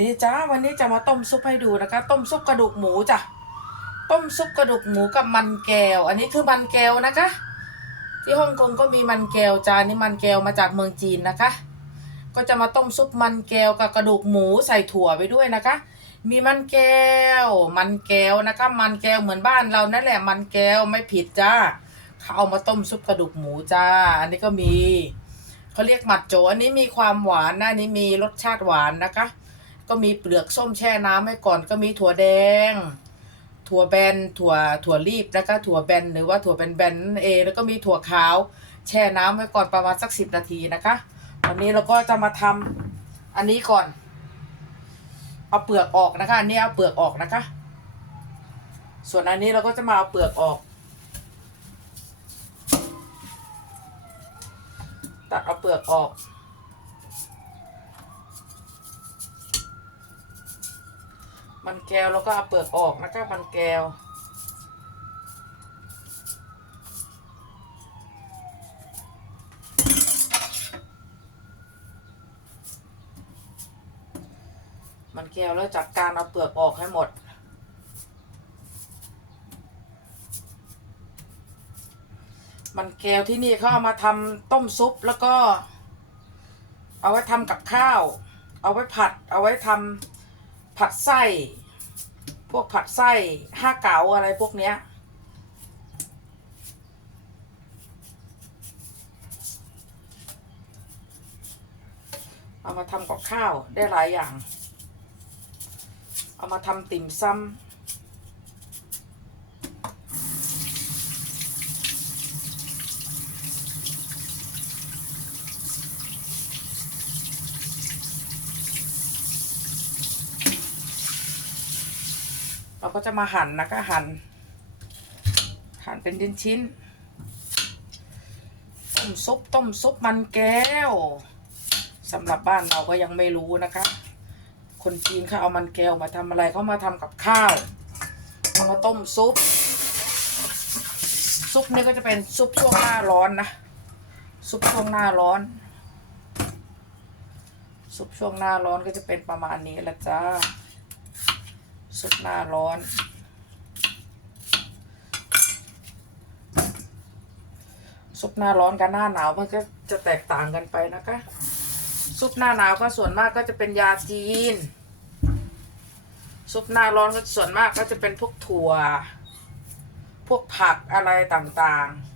ดีจ้าวันนี้จะมาต้มซุปให้ดูนะคะ ต้มซุปกระดูกหมูจ้ะต้มซุปกระดูกหมูกับมันแก้ว อันนี้คือมันแก้วนะคะ ที่ฮ่องกงก็มีมันแก้วจานนี้มันแก้วมาจากเมืองจีนนะคะ ก็จะมาต้มซุปมันแก้วกับกระดูกหมูใส่ถั่วไปด้วยนะคะ มีมันแก้ว มันแก้วนะคะ มันแก้วเหมือนบ้านเรานั่นแหละ มันแก้วไม่ผิดจ้าเขาเอามาต้มซุปกระดูกหมูจ้า อันนี้ก็มีเขาเรียกหมัดโจอันนี้มีความหวานนะอันนี้มีรสชาติหวานนะคะ ก็มีเปลือกส้มแช่น้ำให้ก่อนก็มีถั่วแดง ถั่วแบนถั่วถั่วรีบนะคะถั่วแบนหรือว่าถั่วแบนๆนั่นเองแล้วก็มีถั่วขาว แช่น้ำไว้ก่อนประมาณสักสิบนาทีนะคะวันนี้เราก็จะมาทำอันนี้ก่อน เอาเปลือกออกนะคะ อันนี้เอาเปลือกออกนะคะ ส่วนอันนี้เราก็จะมาเอาเปลือกออก ตัดเอาเปลือกออก มัน แก้วแล้วก็เอาเปลือกออกนะคะมันแก้ว มันแก้วแล้วจัดการเอาเปลือกออกให้หมดมันแก้วที่นี่เขาเอามาทำต้มซุปแล้วก็ เอาไว้ทำกับข้าว เอาไว้ผัด เอาไว้ทำผัดไส้ พวกผัดไส้ห้าเก๋าอะไรพวกเนี้ย เอามาทำกับข้าวได้หลายอย่าง เอามาทำติ่มซำ เราก็จะมาหั่นนะคะหั่นหั่นเป็นชิ้นชิ้นๆต้มซุปต้มซุปมันแก้วสำหรับบ้านเราก็ยังไม่รู้นะคะ คนจีนเขาเอามันแก้วมาทำอะไรเขามาทำกับข้าวเอามาต้มซุป ซุปนี่ก็จะเป็นซุปช่วงหน้าร้อนนะ ซุปช่วงหน้าร้อน ซุปช่วงหน้าร้อนก็จะเป็นประมาณนี้ละจ้า ซุปหน้าร้อน ซุปหน้าร้อนกับหน้าหนาวมันก็จะแตกต่างกันไปนะคะ ซุปหน้าหนาวก็ส่วนมากก็จะเป็นยาจีน ซุปหน้าร้อนก็ส่วนมากก็จะเป็นพวกถั่ว พวกผักอะไรต่างๆ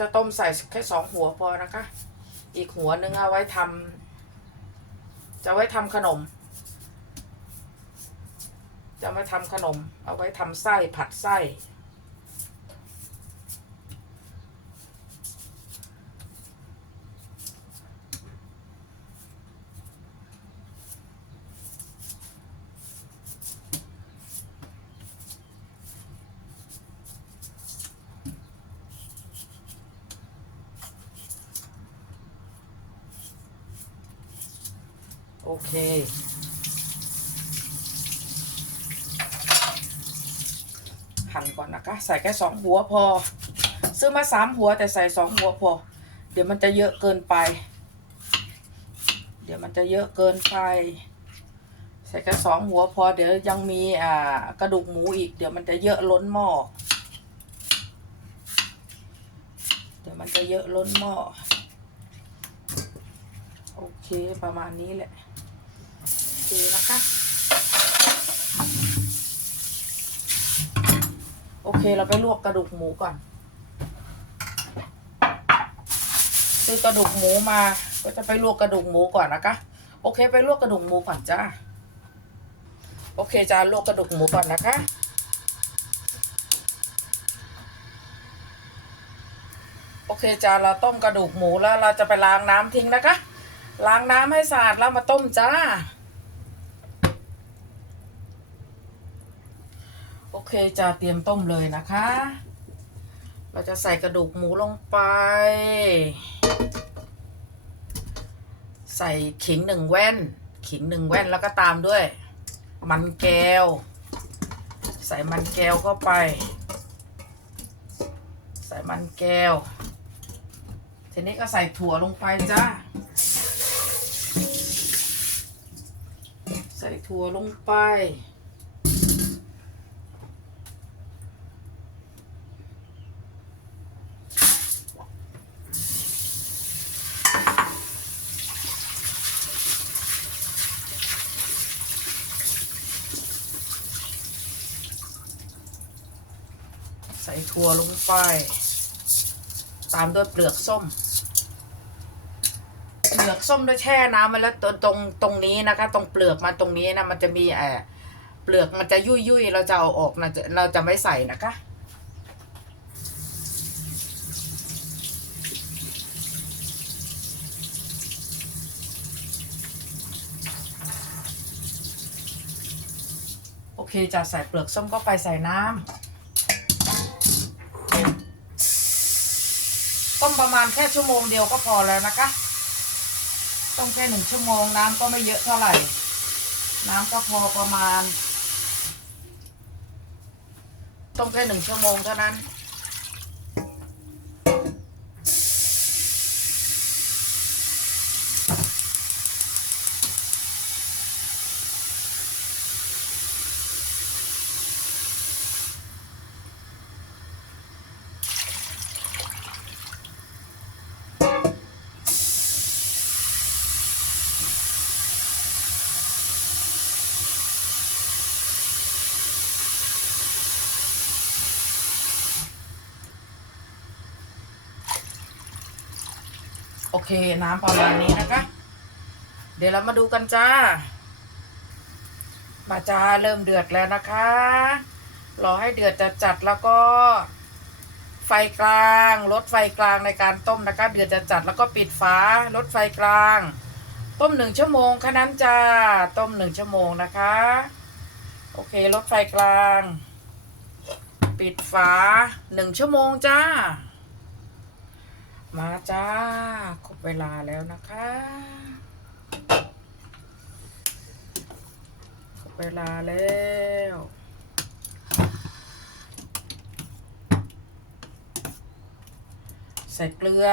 จะต้มใส่แค่สองหัวพอนะคะ อีกหัวนึงเอาไว้ทำจะไว้ทำขนม จะมาทำขนม เอาไว้ทำไส้ผัดไส้ โอเค หั่นก่อนนะคะ ใส่แค่สองหัวพอ ซื้อมาสามหัวแต่ใส่สองหัวพอ เดี๋ยวมันจะเยอะเกินไป เดี๋ยวมันจะเยอะเกินไป ใส่แค่สองหัวพอ เดี๋ยวยังมีอ่ากระดูกหมูอีก เดี๋ยวมันจะเยอะล้นหม้อ เดี๋ยวมันจะเยอะล้นหม้อ โอเคประมาณนี้แหละ โอเคนะคะ โอเคเราไปลวกกระดูกหมูก่อน ซื้อกระดูกหมูมา ก็จะไปลวกกระดูกหมูก่อนนะคะ โอเค ไปลวกกระดูกหมูก่อนจ้า โอเคจ้าลวกกระดูกหมูก่อนนะคะโอเคจ้าเราต้มกระดูกหมูแล้วเราจะไปล้างน้ำทิ้งนะคะ ล้างน้ำให้สะอาดแล้วมาต้มจ้า โอเคจะเตรียมต้มเลยนะคะ เราจะใส่กระดูกหมูลงไป ใส่ขิงหนึ่งแว่น ขิงหนึ่งแว่นแล้วก็ตามด้วย มันแก้ว ใส่มันแก้วเข้าไป ใส่มันแก้ว ทีนี้ก็ใส่ถั่วลงไปจ้าใส่ถั่วลงไป ใส่ถั่วลงไป ตามด้วยเปลือกส้ม เปลือกส้มด้วยแช่น้ำมาแล้วตรงตรงตรงนี้นะคะ ตรงเปลือกมาตรงนี้นะมันจะมีแอบเปลือกมันจะยุ่ยยุ่ยเราจะเอาออกนะเราจะไม่ใส่นะคะโอเคจะใส่เปลือกส้มก็ไปใส่น้ำ ต้มแค่ชั่วโมงเดียวก็พอแล้วนะคะ ต้องแค่หนึ่งชั่วโมงน้ำก็ไม่เยอะเท่าไหร่ น้ำก็พอประมาณ ต้องแค่หนึ่งชั่วโมงเท่านั้น เคน้ำประมาณนี้นะคะ เดี๋ยวเรามาดูกันจ้ามาจ้าเริ่มเดือดแล้วนะคะ รอให้เดือดจัดจัดแล้วก็ ไฟกลางลดไฟกลางในการต้มนะคะ เดือดจัดจัดแล้วก็ปิดฝาลดไฟกลาง ต้มหนึ่งชั่วโมงแค่นั้นจ้าต้มหนึ่งชั่วโมงนะคะ โอเคลดไฟกลาง ปิดฝาหนึ่งชั่วโมงจ้า มาจ้าครบเวลาแล้วนะคะครบเวลาแล้วใส่เกลือ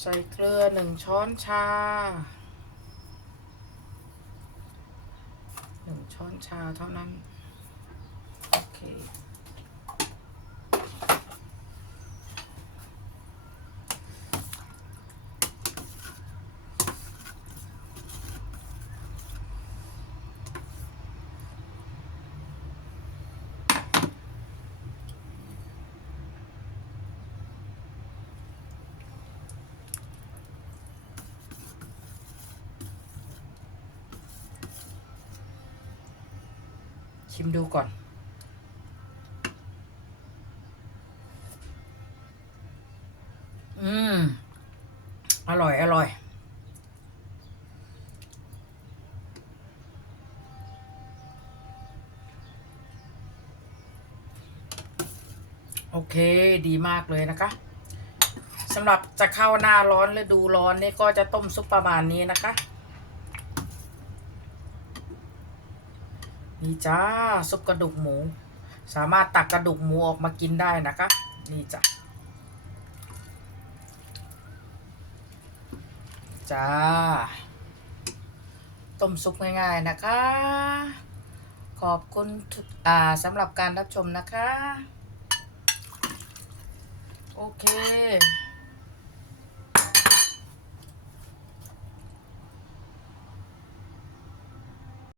ใส่เกลือหนึ่งช้อนชาหนึ่งช้อนชาเท่านั้น โอเค ชิมดูก่อน อืม อร่อย อร่อย โอเค ดีมากเลยนะคะสำหรับจะเข้าหน้าร้อนฤดูร้อนนี่ก็จะต้มซุปประมาณนี้นะคะ นี่จ้าซุปกระดูกหมู สามารถตักกระดูกหมูออกมากินได้นะคะ นี่จ้ะจ้า ต้มซุปง่ายๆนะคะ ขอบคุณอ่าสำหรับการรับชมนะคะ โอเค